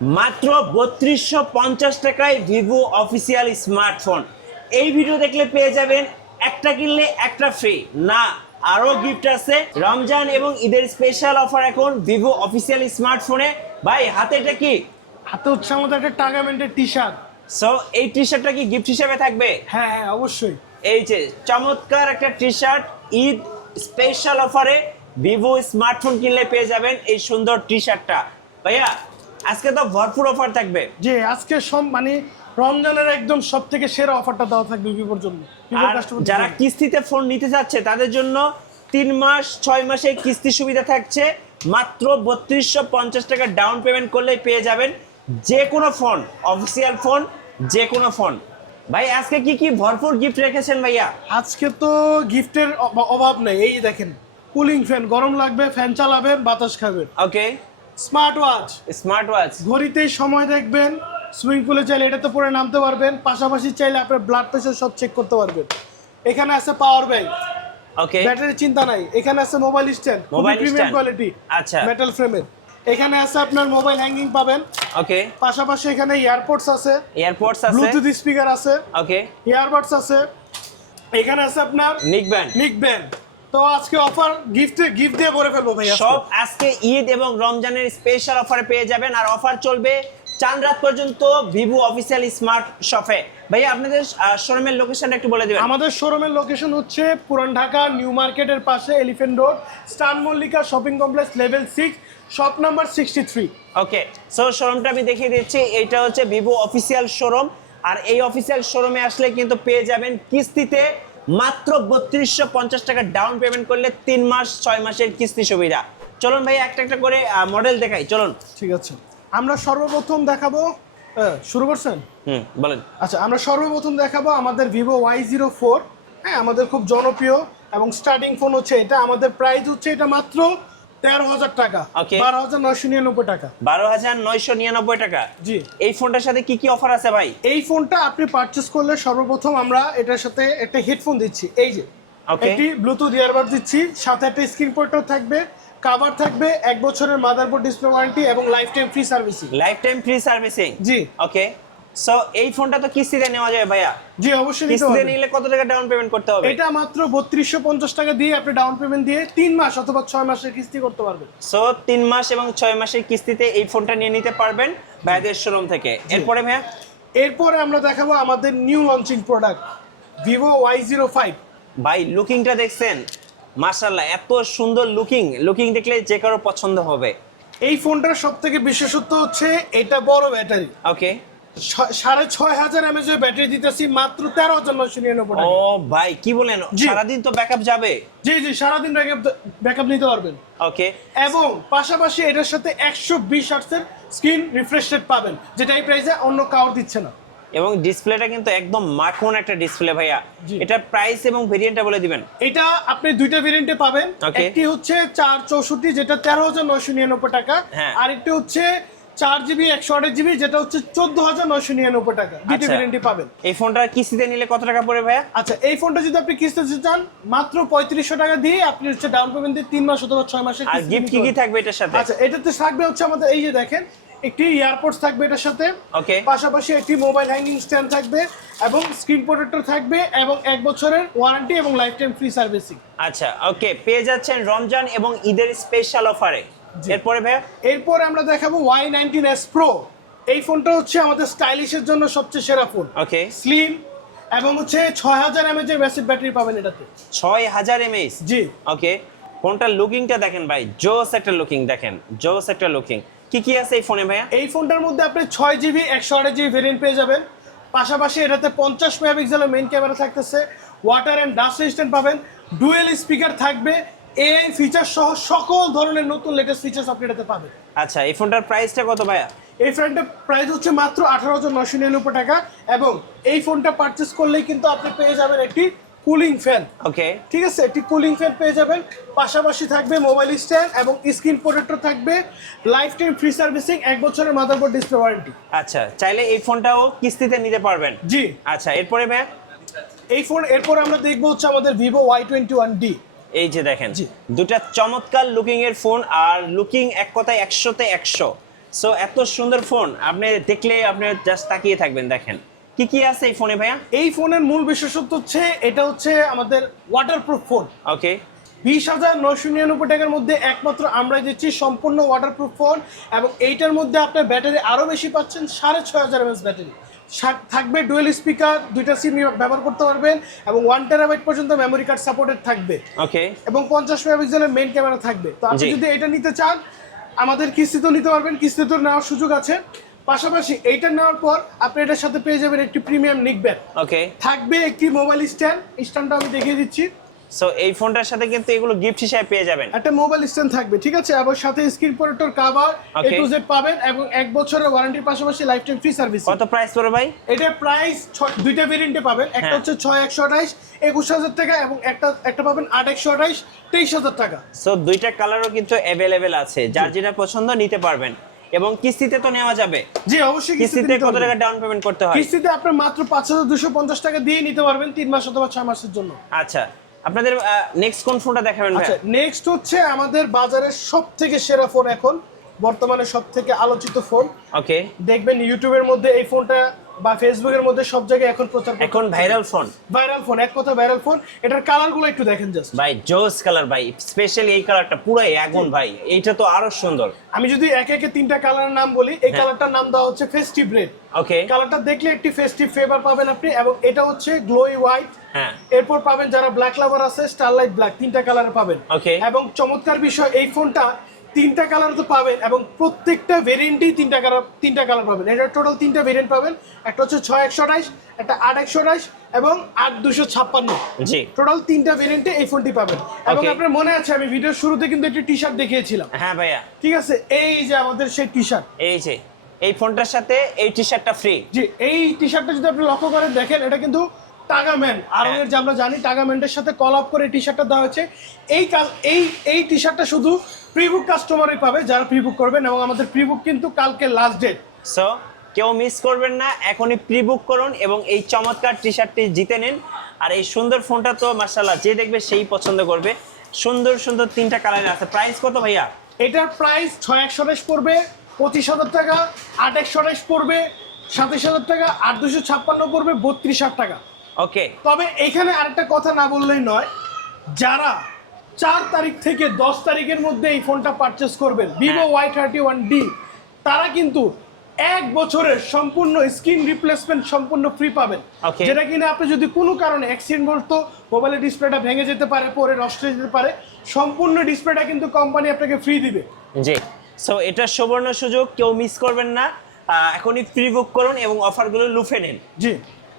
মাত্র ৩২৫০ টাকায় Vivo official smartphone. এই ভিডিও দেখলে পেয়ে যাবেন একটা কিনলে একটা ফ্রি, না আরো গিফট আছে। রমজান এবং ঈদের স্পেশাল অফার এখন ভিভো অফিসিয়াল স্মার্টফোনে। ভাই হাতে এটা কি? হাতে হচ্ছে আমাদের একটা টাগামেন্টের টি শার্ট। সো এই টি শার্টটা কি গিফট হিসেবে থাকবে? হ্যাঁ হ্যাঁ অবশ্যই। এই যে চমৎকার একটা টি শার্ট, ঈদ স্পেশাল অফারে ভিভো স্মার্টফোন কিনলে পেয়ে যাবেন এই সুন্দর টি শার্টটা। ভাইয়া আজকে তো ভরপুর অফার থাকবে। যে আজকে সব মানে রমজানের একদম সব থেকে সেরা অফারটা দেওয়া থাকবে ভিভোর জন্য। আর যারা কিস্তিতে ফোন নিতে চাচ্ছে তাদের জন্য 3 মাস 6 মাসের কিস্তি সুবিধা থাকছে। মাত্র ৩২৫০ টাকা ডাউন পেমেন্ট করলেই পেয়ে যাবেন যে কোনো ফোন, অফিসিয়াল ফোন, যে কোনো ফোন। ভাই আজকে কি কি ভরপুর গিফট রেখেছেন ভাইয়া? আজকে তো গিফটের অভাব নেই। এই দেখেন, কুলিং ফ্যান, গরম লাগবে ফ্যান চালাবেন, বাতাস খাবেন। ওকে, স্মার্ট ওয়াচ, স্মার্ট ওয়াচ, ঘড়িতেই সময় দেখবেন। সুইমিং পুলে চাইলে এটাতে পরে নামতে পারবেন, পাশাপাশি চাইলে আপনার ব্লাড প্রেশার সব চেক করতে পারবেন। এখানে আছে পাওয়ার ব্যাংক, ওকে, ব্যাটারি চিন্তা নাই। এখানে আছে mobile stand, mobile premium stand, quality, আচ্ছা, মেটাল ফ্রেমের। এখানে আছে আপনার মোবাইল হ্যাঙ্গিং পাবেন। ওকে, পাশাপাশি এখানে এয়ারপোর্টস আছে, এয়ারপোর্টস আছে, ব্লুটুথ স্পিকার আছে, ওকে, ইয়ারবাডস আছে। এখানে আছে আপনার নিক ব্যান্ড। নিক ব্যান্ড। তো আজকে অফার গিফট দিয়ে ভরে ফেলবো ভাই। সব আজকে ঈদ এবং রমজানের স্পেশাল অফারে পেয়ে যাবেন। আর অফার চলবে চাঁদ রাত পর্যন্ত ভিভো অফিসিয়াল স্মার্ট শপে। ভাইয়া আপনাদের শোরুমের লোকেশনটা একটু বলে দিবেন। আমাদের শোরুমের লোকেশন হচ্ছে পুরান ঢাকা নিউ মার্কেটের পাশে elephant road, star Mallika shopping complex, level 6, shop number 63। ওকে, সো শোরুমটা আমি দেখিয়ে দিচ্ছি। এইটা হচ্ছে ভিভো অফিসিয়াল শোরুম। আর এই অফিসিয়াল শোরুমে আসলে কিন্তু পেয়ে যাবেন কিস্তিতে মাত্র ৩২৫০ টাকা ডাউন পেমেন্ট করলে 3 মাস 6 মাসের কিস্তি সুবিধা। চলুন ভাই একটা একটা করে মডেল দেখাই, চলুন। ঠিক আছে, আমরা সর্বপ্রথম দেখাবো, শুরু করছেন? বলেন। আচ্ছা, আমরা সর্বপ্রথম দেখাবো আমাদের ভিভো Y04। হ্যাঁ, আমাদের খুব জনপ্রিয় এবং স্টার্টিং ফোন হচ্ছে এটা। আমাদের প্রাইস হচ্ছে এটা মাত্র 13,000 টাকা, 12,999 টাকা, 12,999 টাকা। জি। এই ফোনটার সাথে কি কি অফার আছে ভাই? এই ফোনটা আপনি পারচেস করলে সর্বপ্রথম আমরা এটার সাথে একটা হেডফোন দিচ্ছি। এই যে একটি ব্লুটুথ ইয়ারবাড দিচ্ছি, সাথে একটা স্ক্রিন প্রোটেক্টর থাকবে, কভার থাকবে, 1 বছরের মাদারবোর্ড ডিসপ্লে ওয়ারেন্টি এবং life time free servicing. Life time free servicing, জি। ওকে, সো এই ফোনটা তো কিস্তিতে নেওয়া যাবে ভাইয়া? জি অবশ্যই নিতে কিস্তিতে হবে। নিলে কত টাকা ডাউন পেমেন্ট করতে হবে? এটা মাত্র ৩২৫০ টাকা দিয়ে আপনি ডাউন পেমেন্ট দিয়ে 3 মাস অথবা 6 মাসের কিস্তি করতে পারবেন। সো 3 মাস এবং 6 মাসের কিস্তিতে এই ফোনটা নিয়ে নিতে পারবেন ভাইদের শোরুম থেকে। এরপরে ভাইয়া? এরপরে আমরা দেখাবো আমাদের new launching product Vivo Y05। ভাই লুকিংটা দেখছেন? মাশাআল্লাহ, এত সুন্দর লুকিং দেখলে যে কারো পছন্দ হবে। এই ফোনটার সবথেকে বিশেষত্ব হচ্ছে এটা বড় ব্যাটারি। ওকে, 6,500 mAh এর ব্যাটারি দিতেছি মাত্র 13,999 টাকা। ও ভাই কি বলেন, সারাদিন তো ব্যাকআপ যাবে? জি জি, সারাদিন ব্যাকআপ নিতে পারবেন। ওকে, এবং পাশাপাশি এটার সাথে 120 হার্টজের স্ক্রিন রিফ্রেশ রেট পাবেন, যেটা এই প্রাইসে অন্য কাউর দিচ্ছে না। এবং ডিসপ্লেটা কিন্তু একদম মাখন একটা ডিসপ্লে ভাইয়া। জি। এটার প্রাইস এবং ভেরিয়েন্টটা বলে দিবেন। এটা আপনি দুইটা ভেরিয়েন্টে পাবেন। Okay. একটি হচ্ছে 464 যেটা 13,999 টাকা, হ্যাঁ। আর একটি হচ্ছে 4GB 128GB যেটা হচ্ছে 14,999 টাকা। দুইটা আচ্ছা। ভেরিয়েন্টে পাবেন। এই ফোনটা কিস্তিতে নিলে কত টাকা পড়ে ভাইয়া? আচ্ছা, এই ফোনটা যদি আপনি কিস্তিতে চান মাত্র 3500 টাকা দিয়ে আপনি হচ্ছে ডাউন পেমেন্ট দিয়ে 3 মাস অথবা 6 মাসের আর কিস্তি গিফট নিতে কি কি পারবেন। থাকবে এটার সাথে? আচ্ছা, এটাতে থাকবে হচ্ছে আমাদের এই যে দেখেন একটি এয়ারপোর্টস থাকবে এটার সাথে। ওকে, পাশাপাশি একটি মোবাইল হ্যাঙ্গিং স্ট্যান্ড থাকবে এবং স্ক্রিন প্রোটেক্টর থাকবে এবং 1 বছরের ওয়ারেন্টি এবং লাইফ টাইম ফ্রি সার্ভিসিং। আচ্ছা, ওকে, পেয়ে যাচ্ছেন রমজান এবং ঈদের স্পেশাল অফারে। এরপরে ভাইয়া? এরপর আমরা দেখাবো Y19s Pro। এই ফোনটা হচ্ছে আমাদের স্টাইলিশের জন্য সবচেয়ে সেরা ফোন। ওকে, স্লিম এবং হচ্ছে 6,000 mAh এর ম্যাসিভ ব্যাটারি পাবেন এটাতে। 6000 mAh। জি। ওকে, ফোনটার লুকিংটা দেখেন ভাই, জোস একটা লুকিং দেখেন, জোস একটা লুকিং। কি কি আছে এই ফোনে ভাইয়া? এই ফোনটার মধ্যে আপনি 6GB 128GB ভেরিয়েন্ট পেয়ে যাবেন। পাশাপাশি এটাতে 50 মেগাপিক্সেলের মেইন ক্যামেরা থাকতেছে, ওয়াটার অ্যান্ড ডাস্ট রেজিস্ট্যান্ট পাবেন, ডুয়েল স্পিকার থাকবে, এআই ফিচার সহ সকল ধরনের নতুন লেটেস্ট ফিচার্স আপনি এটাতে পাবেন। আচ্ছা, এই ফোনটার প্রাইসটা কত ভাইয়া? এই ফোনটার প্রাইস হচ্ছে মাত্র 18,999 টাকা এবং এই ফোনটা পারচেস করলেই কিন্তু আপনি পেয়ে যাবেন একটি কুলিং ফ্যান। ওকে, ঠিক আছে, একটি কুলিং ফ্যান পেয়ে যাবেন। পাশাপাশি থাকবে মোবাইল স্ট্যান্ড এবং স্ক্রিন প্রোটেক্টর থাকবে, লাইফ টাইম ফ্রি সার্ভিসিং, 1 বছরের মাদারবোর্ড ডিসপ্লে ওয়ারেন্টি। আচ্ছা, চাইলে এই ফোনটাও কিস্তিতে নিতে পারবেন। জি। আচ্ছা, এরপরে ভাইয়া? এই ফোন এরপর আমরা দেখবো হচ্ছে আমাদের ভিভো Y21D। এই যে দেখেন, জি। দুটা চমৎকার লুকিং এর ফোন, আর লুকিং এক কথায় 100তে 100। সো এত সুন্দর ফোন আপনি দেখলে আপনি জাস্ট তাকিয়ে থাকবেন। দেখেন কি কি আছে এই ফোনে ভাইয়া। এই ফোনের মূল বিশেষত্ব হচ্ছে এটা হচ্ছে আমাদের ওয়াটারপ্রুফ ফোন। ওকে, 20,999 টাকার মধ্যে একমাত্র আমরাই দিচ্ছি সম্পূর্ণ ওয়াটারপ্রুফ ফোন, এবং এইটার মধ্যে আপনার ব্যাটারি আরও বেশি পাচ্ছেন, 6500 mAh ব্যাটারি থাকবে, ডুয়েল স্পিকার, 2টা সিম ব্যবহার করতে পারবেন, এবং 1 টেরাবাইট পর্যন্ত মেমোরি কার্ড সাপোর্টেড থাকবে। ওকে, এবং 50 মেগাপিক্সেলের মেইন ক্যামেরা থাকবে। তো আপনি জি। যদি এটা নিতে চান আমাদের কিস্তিতেও নিতে পারবেন, কিস্তিতেও নেওয়ার সুযোগ আছে। পাশাপাশি এইটা নেওয়ার পর আপনি এটার সাথে পেয়ে যাবেন একটি প্রিমিয়াম নিকব্যান্ড, ওকে। থাকবে একটি মোবাইল স্ট্যান্ডটা আমি দেখিয়ে দিচ্ছি। সো এই ফোনটার সাথে কিন্তু এগুলো গিফট হিসেবে পেয়ে যাবেন। একটা মোবাইল স্ট্যান্ড থাকবে, ঠিক আছে, এবং সাথে screen protector, cover, A Okay. To Z পাবেন, এবং 1 বছরের ওয়ারেন্টির পাশাপাশি লাইফ টাইম ফ্রি সার্ভিস। কত প্রাইস পড়বে ভাই? এটার প্রাইস দুইটা ভেরিয়েন্টে পাবেন, একটা হ্যাঁ। হচ্ছে 6128 21,000 টাকা, এবং একটা পাবেন 8128 23,000 টাকা। সো দুইটা কালারও কিন্তু অ্যাভেলেবেল আছে, যার যেটা পছন্দ নিতে পারবেন। এবং কিস্তিতে তো নেওয়া যাবে। জি অবশ্যই কিস্তিতে কত টাকা ডাউন পেমেন্ট করতে হয়? কিস্তিতে আপনি মাত্র 5,250 টাকা দিয়ে নিতে পারবেন 3 মাস অথবা 6 মাসের জন্য। আচ্ছা, আপনাদের নেক্সট কোন ফোনটা দেখাবেন ভাই? আচ্ছা, নেক্সট হচ্ছে আমাদের বাজারের সবথেকে সেরা ফোন, এখন বর্তমানে সবথেকে আলোচিত ফোন। ওকে, দেখবেন ইউটিউবের মধ্যে এই ফোনটা বা ফেসবুকের মধ্যে সব জায়গায় এখন প্রচার করছে। এখন ভাইরাল ফোন। ভাইরাল ফোন, এক কথা ভাইরাল ফোন। এটার কালারগুলো একটু দেখেন জাস্ট ভাই জোস কালার ভাই, স্পেশালি এই কালারটা পুরাই আগুন ভাই, এইটা তো আরো সুন্দর। আমি যদি একে একে 3টা কালারের নাম বলি, এই কালারটার নাম দেওয়া হচ্ছে ফেস্টিভ রেড। ওকে, কালারটা দেখলে একটি ফেস্টিভ ফ্লেভার পাবেন আপনি, এবং এটা হচ্ছে গ্লোই হোয়াইট। হ্যাঁ, এরপর পাবেন যারা ব্ল্যাক লাভার আছে, স্টারলাইট ব্ল্যাক, 3টা কালারে পাবেন। ওকে। এবং চমৎকার বিষয়, এই ফোনটা 3টা কালার তো পাবেন, এবং প্রত্যেকটা ভেরিয়েন্টই 3টা কালার পাবেন। এটা টোটাল 3টা ভেরিয়েন্ট পাবেন, একটা হচ্ছে 6128, একটা 8128, এবং 8256। জি, টোটাল 3টা ভেরিয়েন্টে এই ফোনটি পাবেন। এবং Okay. আপনার মনে আছে আমি ভিডিওর শুরুতে কিন্তু একটি টি শার্ট দেখিয়েছিলাম, হ্যাঁ ভাইয়া, ঠিক আছে, এই যে আমাদের সেই টি শার্ট। এই যে এই ফোনটার সাথে এই টি শার্টটা ফ্রি। জি, এই টি শার্টটা যদি আপনি লক্ষ্য করেন দেখেন, এটা কিন্তু টাগাম্যান আরঙের, যে আমরা জানি টাগাম্যানের সাথে কলাপ করে টি শার্টটা দেওয়া হয়েছে। এই টি শার্টটা শুধু প্রিবুক কাস্টমারই পাবে, যারা প্রিবুক করবেন, এবং আমাদের প্রিবুক কিন্তু কালকে লাস্ট ডেট। সো কেউ মিস করবেন না, এখনই প্রি বুক করুন এবং এই চমৎকার টি শার্টটি জিতে নিন। আর এই সুন্দর ফোনটা তো মাশাআল্লাহ যে দেখবে সেই পছন্দ করবে। সুন্দর সুন্দর 3টা কালার আছে। প্রাইস কত ভাইয়া? এটার প্রাইস 6128 পড়বে, 25,000 টাকা, 8128 পড়বে, 27,000 টাকা, 8256 পড়বে, 32,000 টাকা। ওকে, তবে এখানে আরেকটা কথা না বললেই নয়, যারা 4 তারিখ থেকে 10 তারিখের মধ্যে এই ফোনটা পারচেস করবেন, ভিভো Y31D, তারা কিন্তু 1 বছরের সম্পূর্ণ স্ক্রিন রিপ্লেসমেন্ট সম্পূর্ণ ফ্রি পাবেন। Okay. যেটা কিনা আপনি যদি কোনো কারণে অ্যাক্সিডেন্ট বলতো মোবাইলের ডিসপ্লেটা ভেঙে যেতে পারে, পরে নষ্ট হয়ে যেতে পারে, সম্পূর্ণ ডিসপ্লেটা কিন্তু কোম্পানি আপনাকে ফ্রি দিবে। জি। সো এটা সুবর্ণ সুযোগ, কেউ মিস করবেন না। এখনই প্রি বুক করুন এবং অফারগুলো লুফে নিন। জি।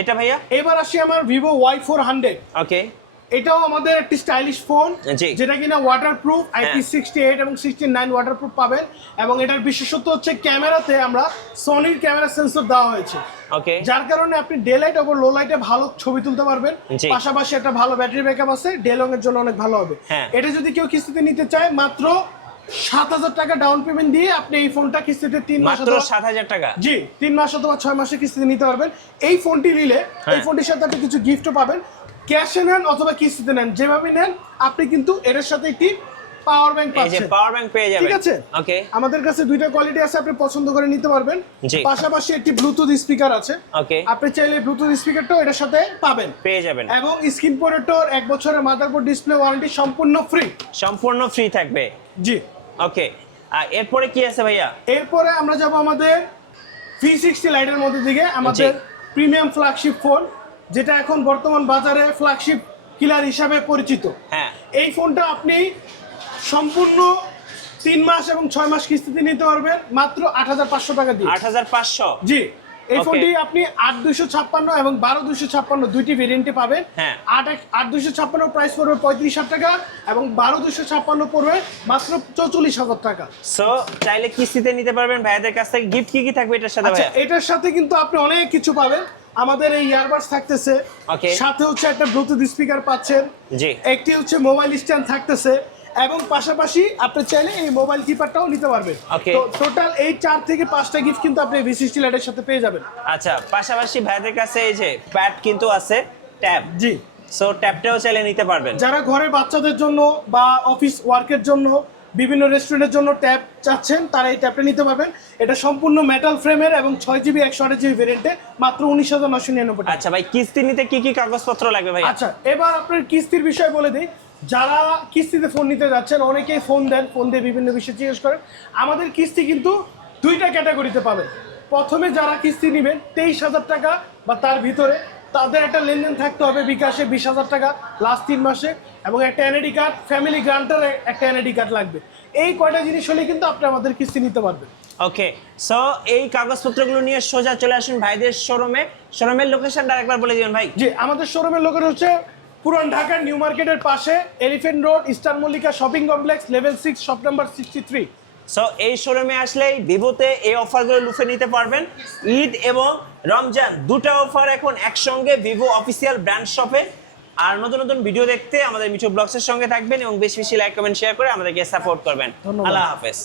এটা ভাইয়া? এবার আসি আমার ভিভো Y400। ওকে, এটাও আমাদের একটি স্টাইলিশ ফোন, জি। যেটা কিনা ওয়াটারপ্রুফ, IP68 এবং 69 ওয়াটারপ্রুফ পাবেন। এবং এটার বিশেষত্ব হচ্ছে ক্যামেরাতে আমরা সনির ক্যামেরা সেন্সর দেওয়া হয়েছে, ওকে, যার কারণে আপনি ডে লাইট এবং লো লাইটে ভালো ছবি তুলতে পারবেন। জি। পাশাপাশি একটা ভালো ব্যাটারি ব্যাকআপ আছে, ডে লং এর জন্য অনেক ভালো হবে। হ্যাঁ। এটা যদি কেউ কিস্তিতে নিতে চায়, মাত্র 7,000 টাকা ডাউন পেমেন্ট দিয়ে আপনি এই ফোনটা কিস্তিতে 3 মাস মাত্র অথবা 7,000 টাকা। জি 3 মাস অথবা 6 মাসে কিস্তিতে নিতে পারবেন। এই ফোনটি নিলে এই ফোনটির সাথে আপনি কিছু গিফটও পাবেন। ক্যাশে নেন অথবা কিস্তিতে নেন, যেভাবে নেন আপনি কিন্তু এর সাথে একটি পাওয়ার ব্যাংক এই যে পাচ্ছেন। পাওয়ার ব্যাংক পেয়ে যাবেন। ঠিক আছে, ওকে, আমাদের কাছে 2টা কোয়ালিটি আছে, আপনি পছন্দ করে নিতে পারবেন। জি। পাশাপাশি একটি ব্লুটুথ স্পিকার আছে, ওকে, আপনি চাইলে ব্লুটুথ স্পিকারটাও এটার সাথে পাবেন। পেয়ে যাবেন। এবং স্ক্রিন প্রোটেক্টর, 1 বছরের মাদারবোর্ড ডিসপ্লে ওয়ারেন্টি সম্পূর্ণ ফ্রি। সম্পূর্ণ ফ্রি থাকবে। জি। ওকে, আর এরপরে কি আছে ভাইয়া? এরপরে আমরা যাব আমাদের V60 লাইটের মধ্যে দিকে, আমাদের প্রিমিয়াম ফ্ল্যাগশিপ ফোন, যেটা এখন বর্তমান বাজারে ফ্ল্যাগশিপ কিলার হিসাবে পরিচিত। হ্যাঁ, এই ফোনটা আপনি সম্পূর্ণ 3 মাস এবং 6 মাস কিস্তিতে নিতে পারবেন মাত্র 8,500 টাকা দিয়ে। 8,500। জি, এই Okay. ফোনটি আপনি 8,256 এবং 12,256 দুইটি ভেরিয়েন্টে পাবেন। হ্যাঁ। 8,256 প্রাইস পড়বে 35,000 টাকা, এবং 12,256 পড়বে মাত্র 44,000 টাকা। সো চাইলে কিস্তিতে নিতে পারবেন ভাইয়াদের কাছ থেকে। গিফট কি থাকবে এটার সাথে আচ্ছা, ভাইয়া? এটার সাথে কিন্তু আপনি অনেক কিছু পাবেন। আমাদের এই ইয়ারবাডস থাকতেছে, Okay. সাথে হচ্ছে একটা ব্লুটুথ স্পিকার পাচ্ছেন, জি। একটি হচ্ছে মোবাইল স্ট্যান্ড থাকতেছে, এবং পাশাপাশি আপনি চাইলে এই মোবাইল কিপারটাও নিতে পারবেন। Okay. তো টোটাল এই 4 থেকে 5টা গিফট কিন্তু আপনি V60 লাইটের সাথে পেয়ে যাবেন। আচ্ছা, পাশাপাশি ভাইয়াদের কাছে এই যে প্যাড কিন্তু আছে, ট্যাব। জি, সো ট্যাবটাও চাইলে নিতে পারবেন। যারা ঘরের বাচ্চাদের জন্য বা অফিস ওয়ার্কের জন্য বিভিন্ন রেস্টুরেন্টের জন্য ট্যাব চাচ্ছেন তারা এই ট্যাবটা নিতে পারবেন। এটা সম্পূর্ণ মেটাল ফ্রেমের এবং 6GB 128GB ভেরিয়েন্টে মাত্র 19,999 টাকা। আচ্ছা ভাই, কিস্তি নিতে কি কি কাগজপত্র লাগবে ভাই? আচ্ছা, এবার আপনার কিস্তির বিষয় বলে দিই। যারা কিস্তিতে ফোন নিতে যাচ্ছেন, অনেকেই ফোন দেন, ফোন দিয়ে বিভিন্ন বিষয় জিজ্ঞেস করেন। আমাদের কিস্তি কিন্তু দুইটা ক্যাটাগরিতে পাবেন। প্রথমে যারা কিস্তি নেবেন 23,000 টাকা বা তার ভিতরে, তাদের একটা লেনদেন থাকতে হবে বিকাশে 20,000 টাকা লাস্ট 3 মাসে, এবং একটা এনআইডি কার্ড, ফ্যামিলি গ্রান্টার একটা এনআইডি কার্ড লাগবে। এই কয়টা জিনিস হলে কিন্তু আপনি আমাদের কিস্তি নিতে পারবেন। ওকে, সো এই কাগজপত্রগুলো নিয়ে সোজা চলে আসুন ভাইদের শোরুমে। শোরুমের লোকেশনটা আরেকবার বলে দিবেন ভাই। জি, আমাদের শোরুমের লোকের হচ্ছে পুরান ঢাকার নিউ মার্কেটের পাশে elephant road, Easter Mallika shopping complex, level 6, shop number 63। So এই শোরুমে আসলেই ভিভোতে এই অফারগুলো লুফে নিতে পারবেন। ঈদ এবং রমজান দুটো অফার এখন একসঙ্গে ভিভো অফিসিয়াল ব্র্যান্ড শপে। আর নতুন নতুন ভিডিও দেখতে আমাদের মিঠু ব্লগসের সঙ্গে থাকবেন এবং বেশি বেশি লাইক কমেন্ট শেয়ার করে আমাদেরকে সাপোর্ট করবেন। ধন্যবাদ। আল্লাহ হাফেজ।